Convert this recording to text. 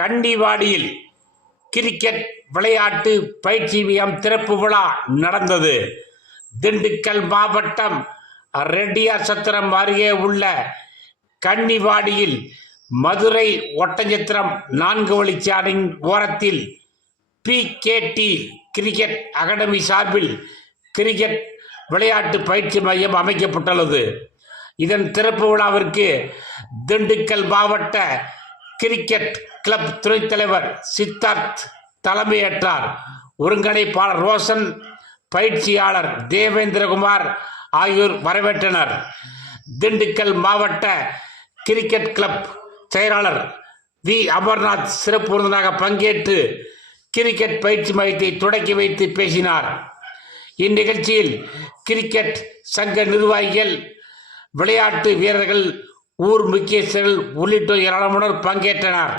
கண்டிவாடியில் cricket விளையாட்டு பயிற்சி மையம் திறப்பு விழா நடந்தது. திண்டுக்கல் மாவட்டம் ரெட்டியார் சத்திரம் அருகே உள்ள கன்னிவாடியில் மதுரை ஒட்டஞ்சத்திரம் நான்கு வழிச்சாலையின் ஓரத்தில் P K T cricket academy சார்பில் கிரிக்கெட் விளையாட்டு பயிற்சி மையம் அமைக்கப்பட்டுள்ளது. இதன் திறப்பு விழாவிற்கு திண்டுக்கல் மாவட்ட கிரிக்கெட் கிளப் துணைத் தலைவர் சித்தார்த் தலைமையேற்றார். ஒருங்கிணைப்பாளர் ரோஷன் பயிற்சியாளர் தேவேந்திரகுமார் ஆகியோர் வரவேற்றனர். திண்டுக்கல் மாவட்ட கிரிக்கெட் கிளப் செயலாளர் வி. அமர்நாத் சிறப்பு விருந்தினராக பங்கேற்று கிரிக்கெட் பயிற்சி மையத்தை தொடக்கி வைத்து பேசினார். இந்நிகழ்ச்சியில் கிரிக்கெட் சங்க நிர்வாகிகள் விளையாட்டு வீரர்கள் ஊர் முக்கியஸ்தர்கள் உள்ளிட்டோர் ஏராளமானோர் பங்கேற்றனர்.